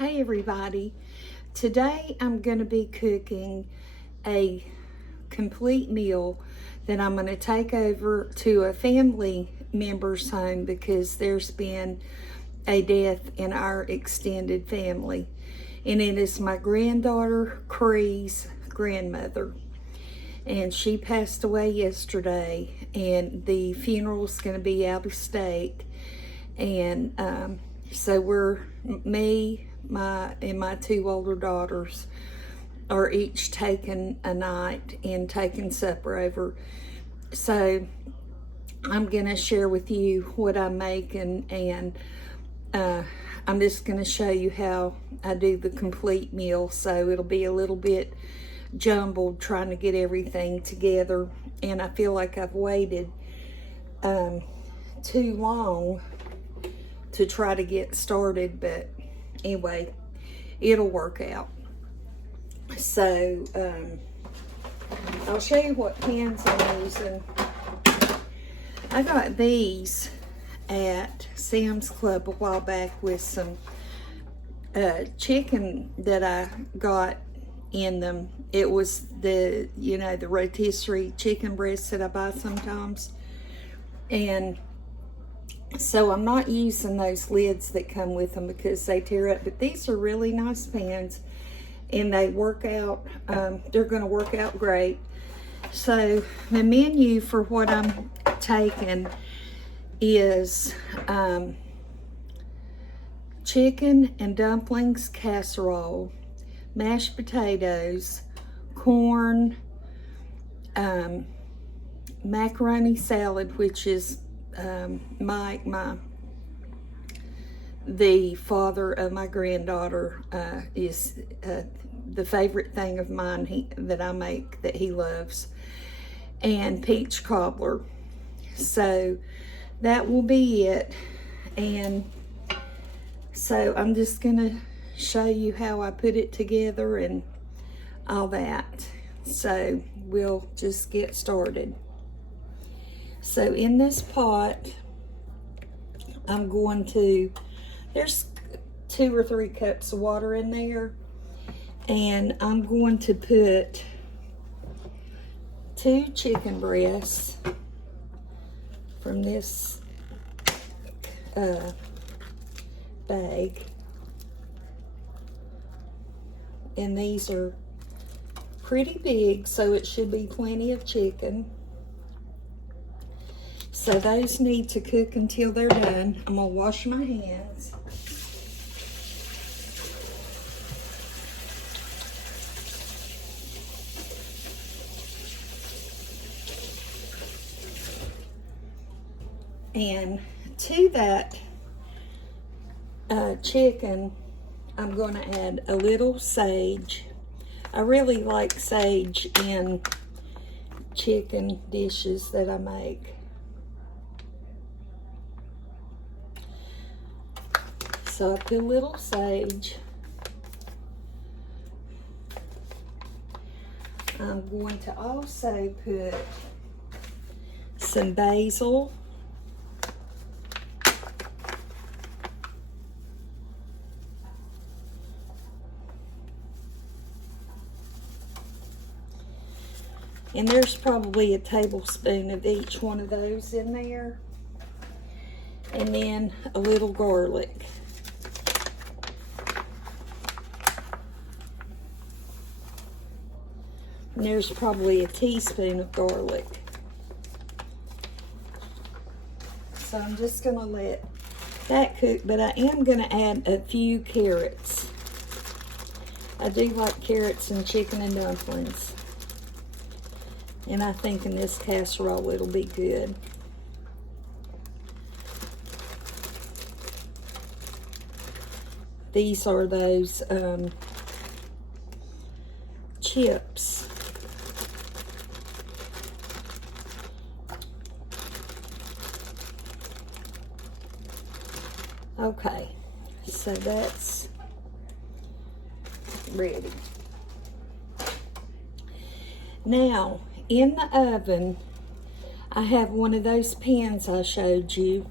Hey everybody, today I'm going to be cooking a complete meal that I'm going to take over to a family member's home because there's been a death in our extended family, and it is my granddaughter Cre's grandmother, and she passed away yesterday, and the funeral is going to be out of state, and so me and my two older daughters are each taking a night and taking supper over. So I'm gonna share with you what I'm making, and I'm just gonna show you how I do the complete meal. So it'll be a little bit jumbled trying to get everything together, and I feel like I've waited too long to try to get started, but anyway, it'll work out. So I'll show you what pans I'm using. I got these at Sam's Club a while back with some chicken that I got in them. It was the rotisserie chicken breasts that I buy sometimes, and so I'm not using those lids that come with them because they tear up, but these are really nice pans and they work out, they're going to work out great. So the menu for what I'm taking is chicken and dumplings casserole, mashed potatoes, corn, macaroni salad, which is the father of my granddaughter is the favorite thing of mine that I make that he loves, and peach cobbler. So that will be it, and so I'm just gonna show you how I put it together and all that. So we'll just get started. So in this pot, I'm going to, there's 2 or 3 cups of water in there, and I'm going to put 2 chicken breasts from this bag, and these are pretty big, so it should be plenty of chicken. So those need to cook until they're done. I'm gonna wash my hands. And to that chicken, I'm gonna add a little sage. I really like sage in chicken dishes that I make. So I put a little sage. I'm going to also put some basil. And there's probably a tablespoon of each one of those in there. And then a little garlic. And there's probably a teaspoon of garlic. So I'm just gonna let that cook, but I am gonna add a few carrots. I do like carrots in chicken and dumplings, and I think in this casserole it'll be good. These are those chips. Okay, so that's ready. Now, in the oven, I have one of those pans I showed you,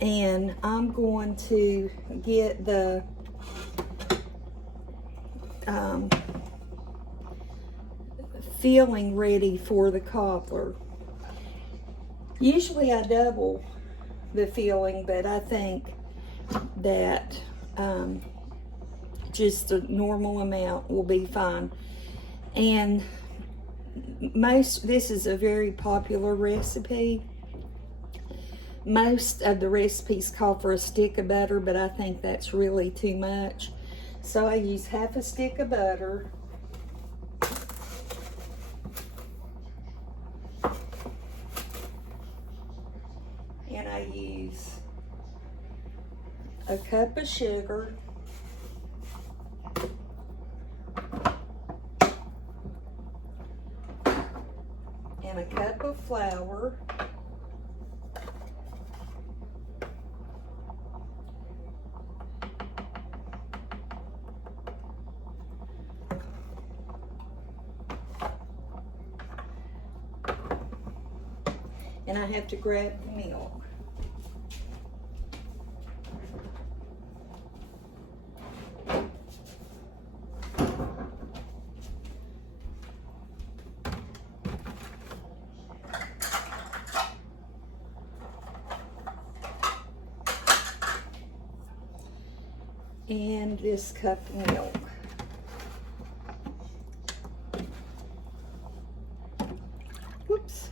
and I'm going to get the filling ready for the cobbler. Usually I double the filling, but I think that just a normal amount will be fine. And this is a very popular recipe. Most of the recipes call for a stick of butter, but I think that's really too much. So I use half a stick of butter. And I use a cup of sugar. And a cup of flour. And I have to grab the milk. And this cup of milk. Whoops.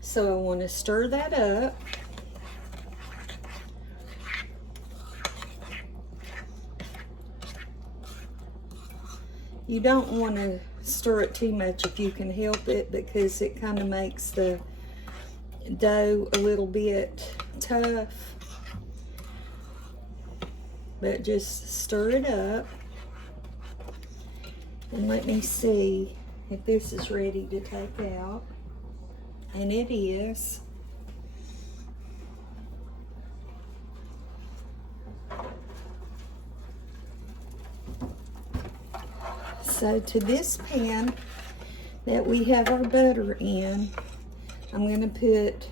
So I want to stir that up. You don't want to stir it too much if you can help it, because it kind of makes the dough a little bit tough. But just stir it up. And let me see if this is ready to take out. And it is. So to this pan that we have our butter in, I'm going to put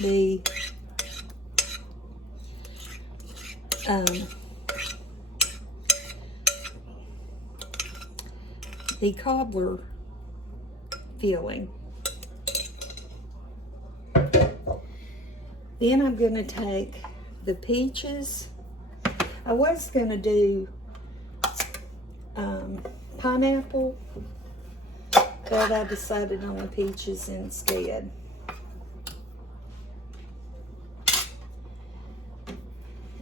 the cobbler filling. Then I'm going to take the peaches. I was going to do pineapple, but I decided on the peaches instead.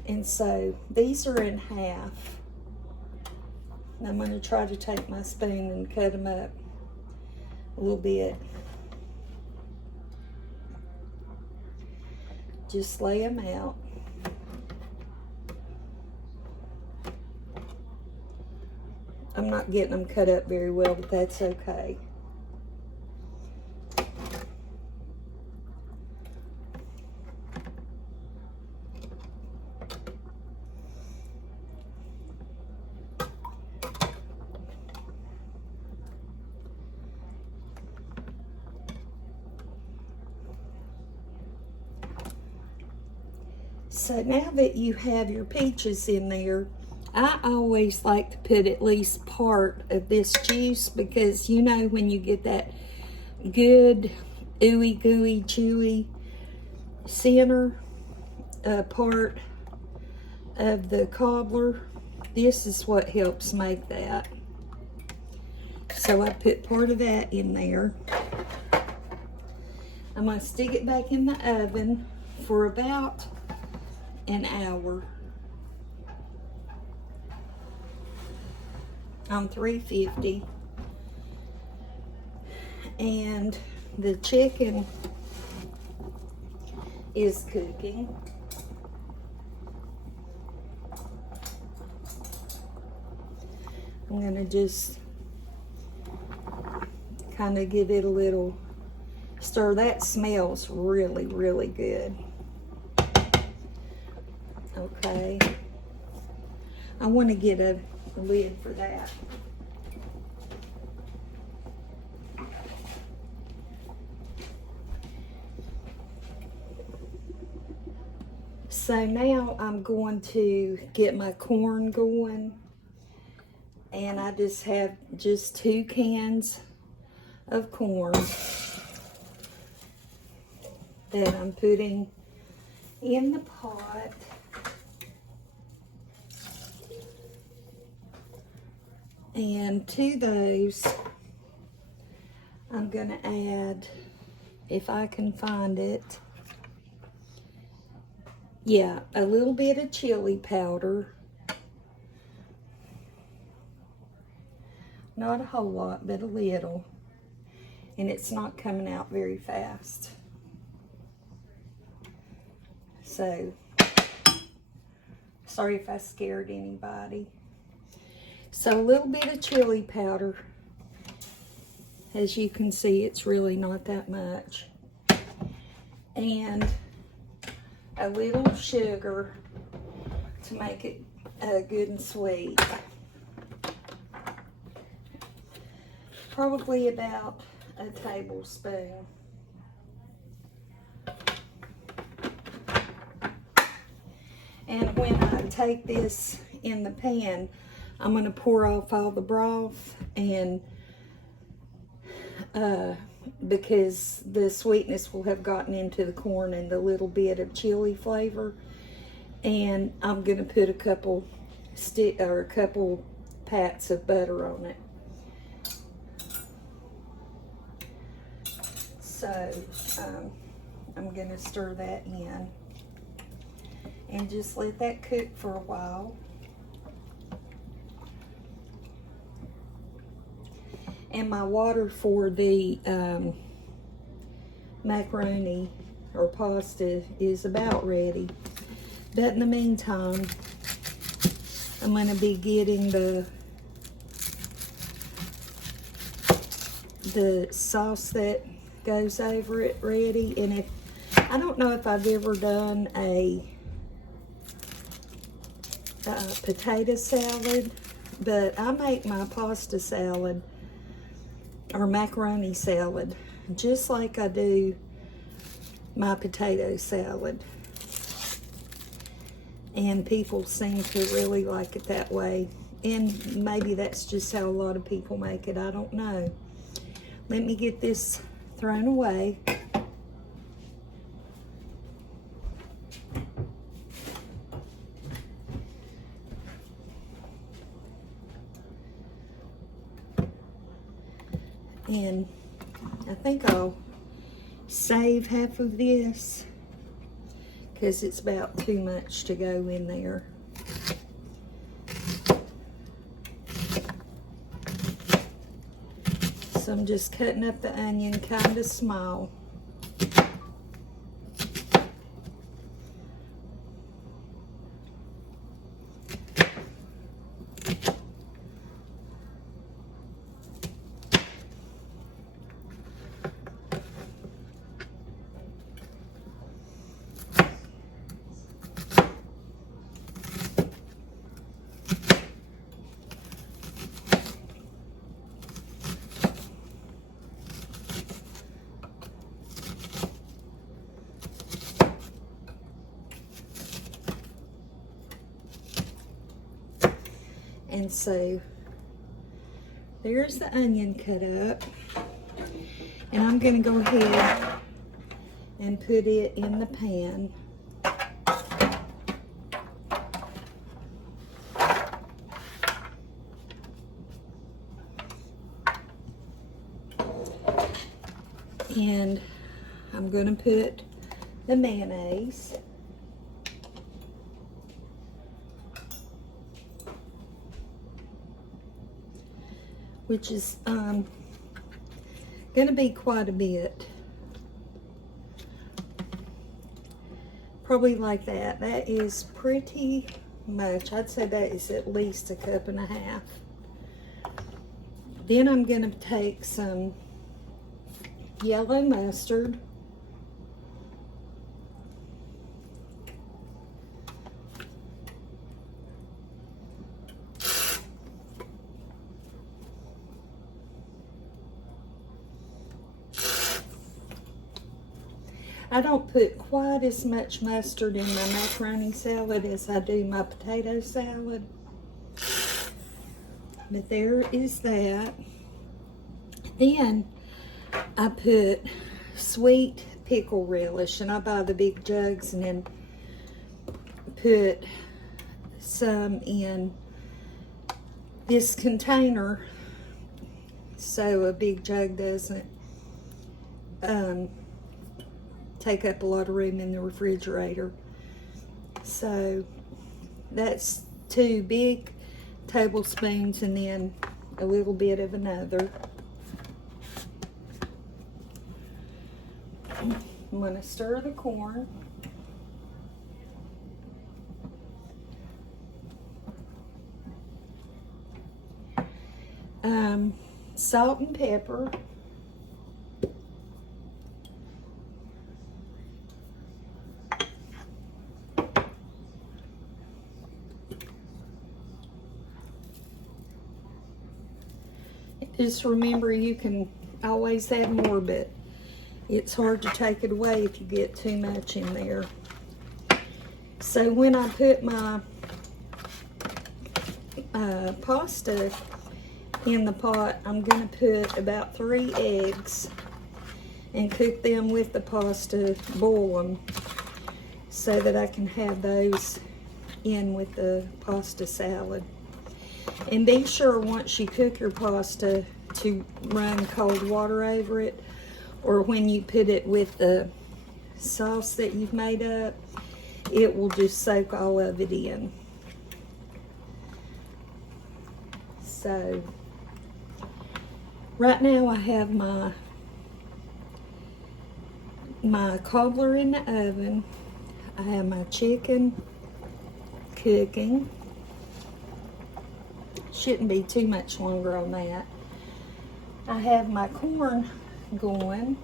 And so these are in half. I'm going to try to take my spoon and cut them up a little bit. Just lay them out. I'm not getting them cut up very well, but that's okay. So now that you have your peaches in there, I always like to put at least part of this juice, because you know when you get that good ooey gooey chewy center part of the cobbler, this is what helps make that. So I put part of that in there. I'm going to stick it back in the oven for about an hour on 350. And the chicken is cooking. I'm going to just kind of give it a little stir. That smells really, really good. Okay. I want to get a lid for that. So now I'm going to get my corn going, and I just have just 2 cans of corn that I'm putting in the pot. And to those, I'm gonna add, if I can find it, yeah, a little bit of chili powder. Not a whole lot, but a little. And it's not coming out very fast. So, sorry if I scared anybody. So a little bit of chili powder. As you can see, it's really not that much. And a little sugar to make it good and sweet. Probably about a tablespoon. And when I take this in the pan, I'm going to pour off all the broth, and because the sweetness will have gotten into the corn and the little bit of chili flavor, and I'm going to put a couple pats of butter on it. So I'm going to stir that in and just let that cook for a while. And my water for the macaroni or pasta is about ready. But in the meantime, I'm going to be getting the sauce that goes over it ready. And I don't know if I've ever done a potato salad, but I make my pasta salad or macaroni salad just like I do my potato salad, and people seem to really like it that way, and maybe that's just how a lot of people make it. I don't know. Let me get this thrown away. And I think I'll save half of this because it's about too much to go in there. So I'm just cutting up the onion kind of small. And so there's the onion cut up, and I'm going to go ahead and put it in the pan. And I'm going to put the mayonnaise. Which is going to be quite a bit. Probably like that. That is pretty much. I'd say that is at least a cup and a half. Then I'm going to take some yellow mustard. I don't put quite as much mustard in my macaroni salad as I do my potato salad. But there is that. Then I put sweet pickle relish, and I buy the big jugs and then put some in this container so a big jug doesn't take up a lot of room in the refrigerator. So that's 2 big tablespoons and then a little bit of another. I'm going to stir the corn. Salt and pepper. Just remember, you can always add more, but it's hard to take it away if you get too much in there. So when I put my pasta in the pot, I'm going to put about 3 eggs and cook them with the pasta, boil them, so that I can have those in with the pasta salad. And be sure once you cook your pasta to run cold water over it, or when you put it with the sauce that you've made up, it will just soak all of it in. So right now I have my cobbler in the oven. I have my chicken cooking. Shouldn't be too much longer on that. I have my corn going,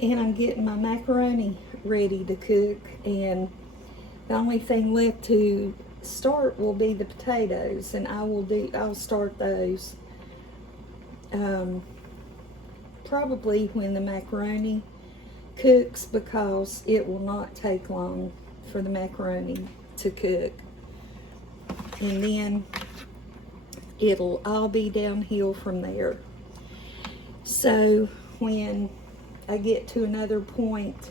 and I'm getting my macaroni ready to cook, and the only thing left to start will be the potatoes, and I'll start those probably when the macaroni cooks, because it will not take long for the macaroni to cook. And then it'll all be downhill from there. So when I get to another point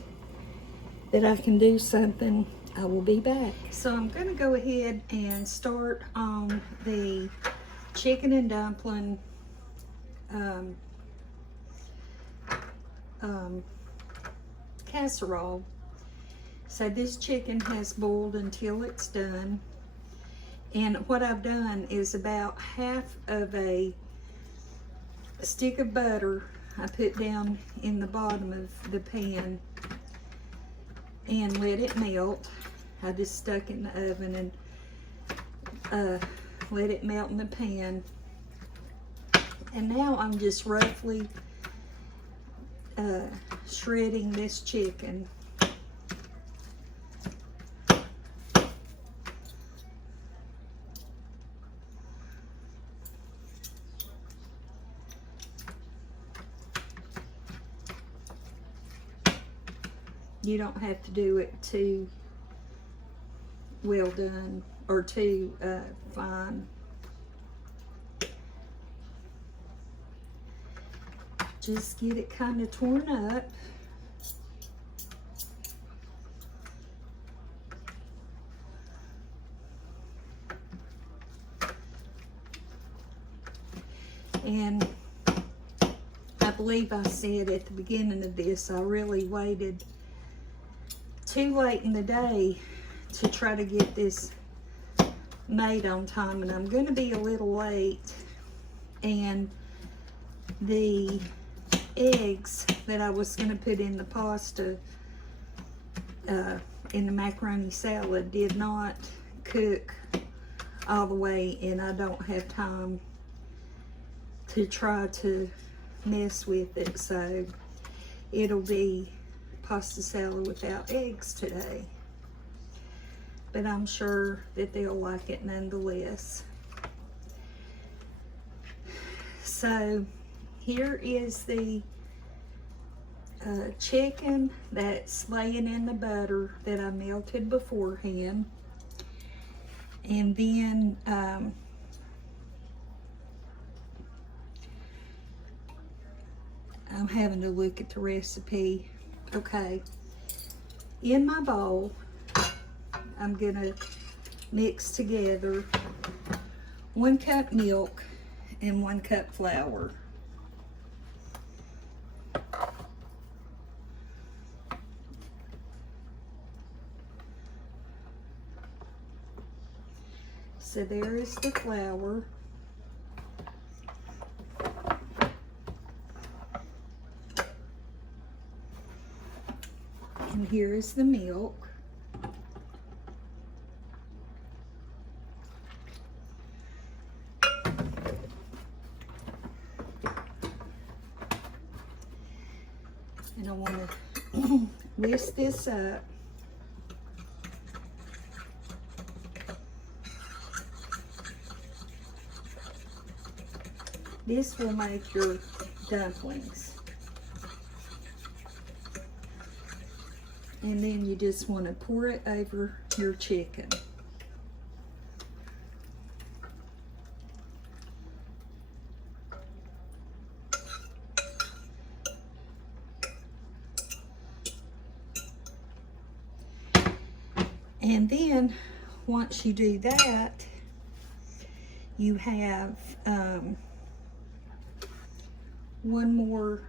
that I can do something, I will be back. So I'm going to go ahead and start on the chicken and dumpling casserole. So this chicken has boiled until it's done. And what I've done is about half of a stick of butter I put down in the bottom of the pan and let it melt. I just stuck it in the oven and let it melt in the pan. And now I'm just roughly shredding this chicken. You don't have to do it too well done or too fine. Just get it kind of torn up. And I believe I said at the beginning of this, I really waited too late in the day to try to get this made on time, and I'm going to be a little late. And the eggs that I was going to put in the pasta in the macaroni salad did not cook all the way, and I don't have time to try to mess with it, so it'll be pasta salad without eggs today, but I'm sure that they'll like it nonetheless. So here is the chicken that's laying in the butter that I melted beforehand. And then I'm having to look at the recipe. Okay, in my bowl, I'm gonna mix together 1 cup milk and 1 cup flour. So there is the flour. And here is the milk. And I want to whisk this up. This will make your dumplings. And then you just want to pour it over your chicken. And then once you do that, you have one more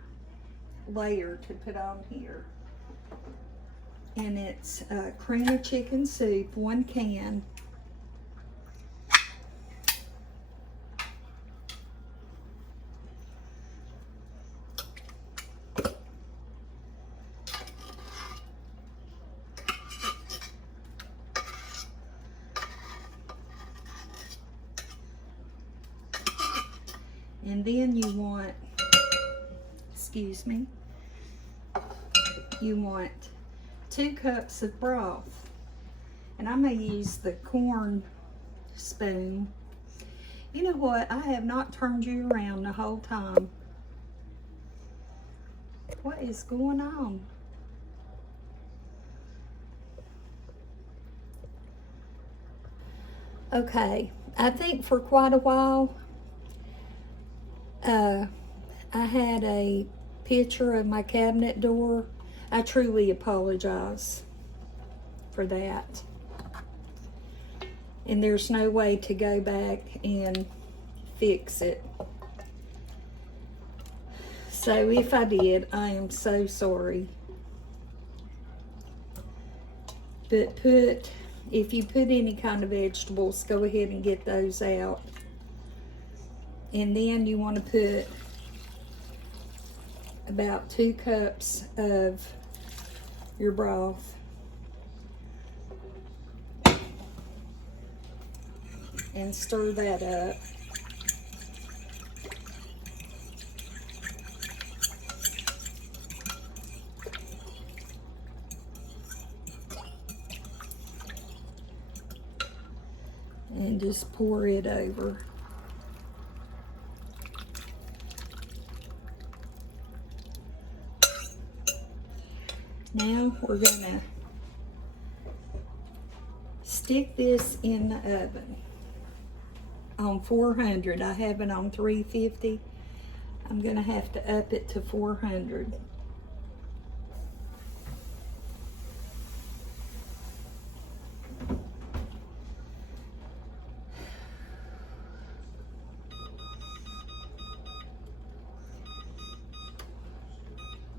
layer to put on here. And it's cream of chicken soup, 1 can. And then you want, excuse me, you want 2 cups of broth. And I'm going to use the corn spoon. You know what? I have not turned you around the whole time. What is going on? Okay, I think for quite a while, I had a picture of my cabinet door. I truly apologize for that. And there's no way to go back and fix it. So if I did, I am so sorry. But if you put any kind of vegetables, go ahead and get those out. And then you want to put about 2 cups of your broth. And stir that up. And just pour it over. Now we're gonna stick this in the oven on 400. I have it on 350. I'm gonna have to up it to 400.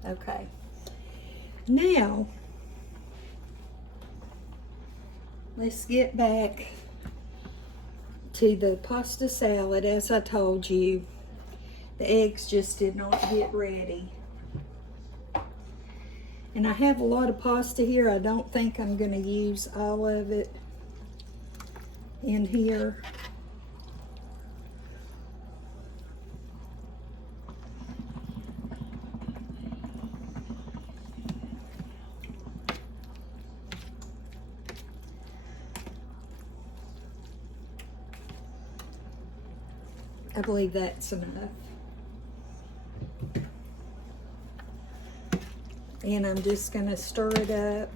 Okay. Now, let's get back to the pasta salad. As I told you, the eggs just did not get ready. And I have a lot of pasta here. I don't think I'm going to use all of it in here. I believe that's enough. And I'm just going to stir it up.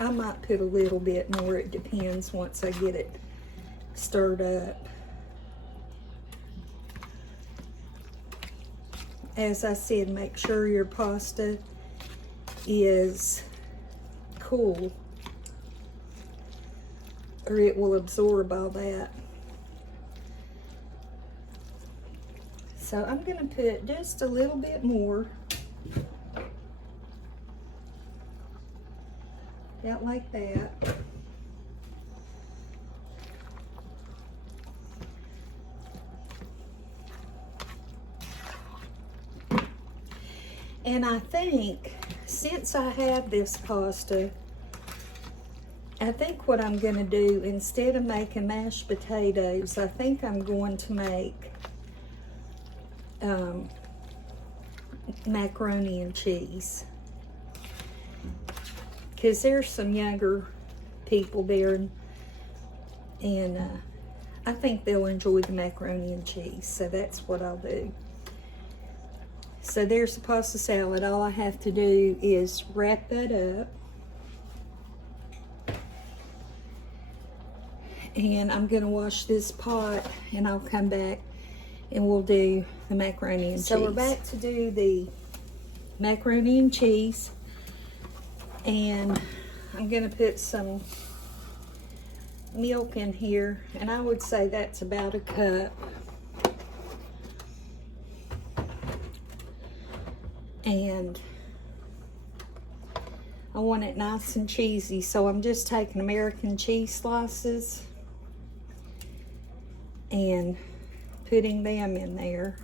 I might put a little bit more, it depends once I get it stirred up. As I said, make sure your pasta is cool, or it will absorb all that. So I'm going to put just a little bit more, about like that. And I think, since I have this pasta, I think what I'm going to do, instead of making mashed potatoes, I think I'm going to make macaroni and cheese. Because there's some younger people there, and I think they'll enjoy the macaroni and cheese, so that's what I'll do. So there's the pasta salad. All I have to do is wrap that up. And I'm going to wash this pot, and I'll come back and we'll do the macaroni and cheese. So we're back to do the macaroni and cheese. And I'm going to put some milk in here. And I would say that's about a cup. And I want it nice and cheesy, so I'm just taking American cheese slices and putting them in there.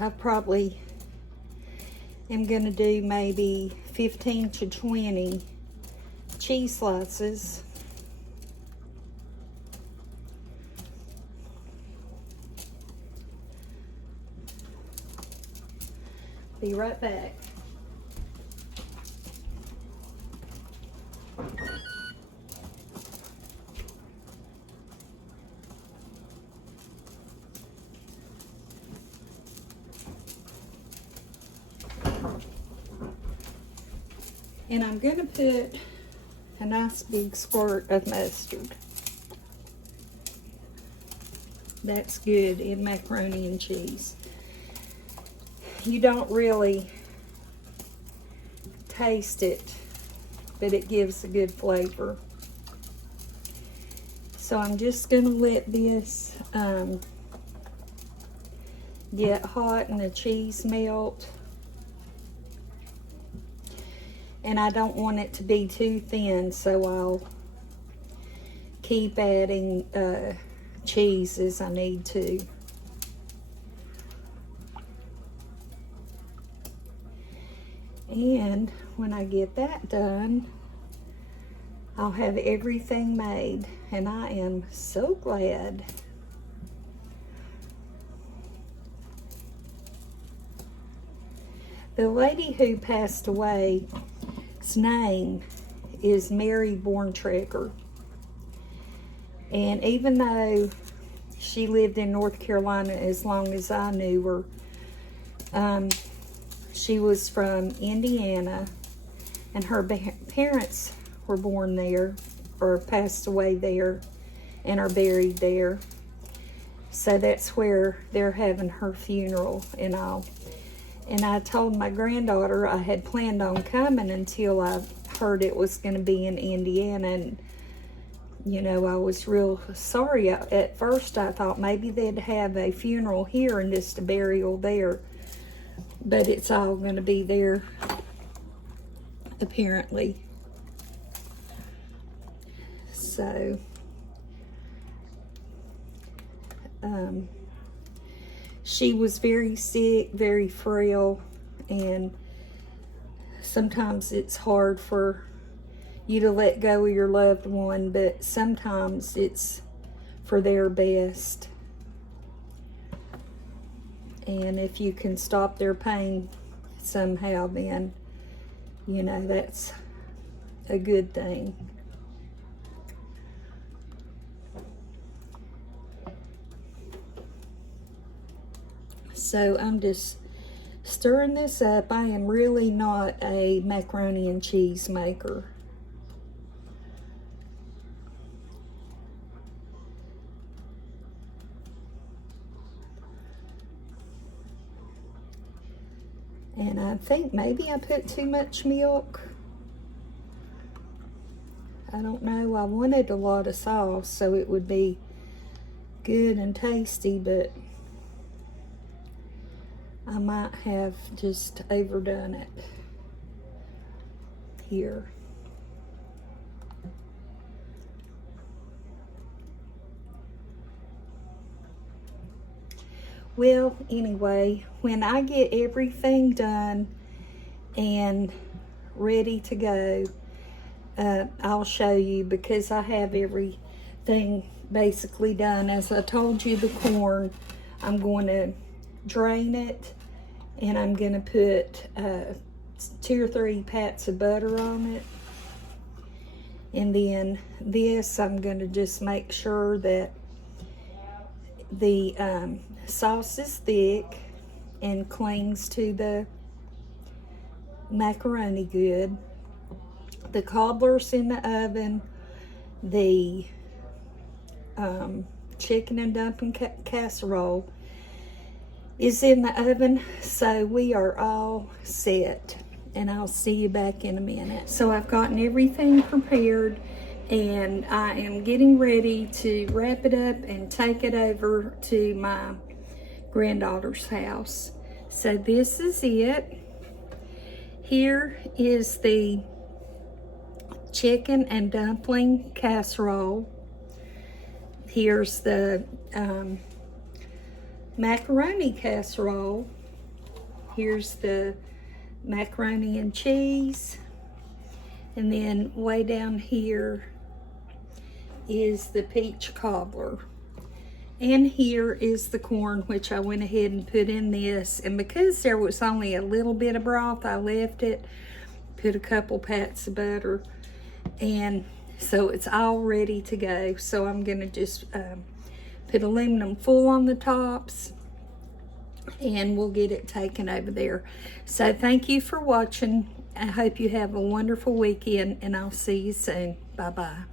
I probably am going to do maybe 15 to 20 cheese slices. Be right back. And I'm going to put a nice big squirt of mustard. That's good in macaroni and cheese. You don't really taste it, but it gives a good flavor. So I'm just going to let this get hot and the cheese melt. And I don't want it to be too thin, so I'll keep adding cheese as I need to. And when I get that done, I'll have everything made, and I am so glad. The lady who passed away, his name is Mary Borntrekker. And even though she lived in North Carolina as long as I knew her, she was from Indiana, and her parents were born there, or passed away there, and are buried there. So that's where they're having her funeral and all. And I told my granddaughter I had planned on coming until I heard it was going to be in Indiana. And, you know, I was real sorry. At first I thought maybe they'd have a funeral here and just a burial there. But it's all going to be there, apparently. So, she was very sick, very frail, and sometimes it's hard for you to let go of your loved one, but sometimes it's for their best. And if you can stop their pain somehow, then, you know, that's a good thing. So I'm just stirring this up. I am really not a macaroni and cheese maker. And I think maybe I put too much milk. I don't know. I wanted a lot of sauce so it would be good and tasty, but I might have just overdone it here. Well, anyway, when I get everything done and ready to go, I'll show you, because I have everything basically done. As I told you, the corn, I'm going to drain it, and I'm going to put 2 or 3 pats of butter on it. And then this, I'm going to just make sure that the sauce is thick and clings to the macaroni good. The cobbler's in the oven. The chicken and dumpling casserole is in the oven. So we are all set, and I'll see you back in a minute. So I've gotten everything prepared, and I am getting ready to wrap it up and take it over to my granddaughter's house. So this is it. Here is the chicken and dumpling casserole. Here's the macaroni casserole. Here's the macaroni and cheese. And then way down here is the peach cobbler. And here is the corn, which I went ahead and put in this. And because there was only a little bit of broth, I left it, put a couple pats of butter, and so it's all ready to go. So I'm gonna just put aluminum foil on the tops, and we'll get it taken over there. So thank you for watching. I hope you have a wonderful weekend, and I'll see you soon. Bye-bye.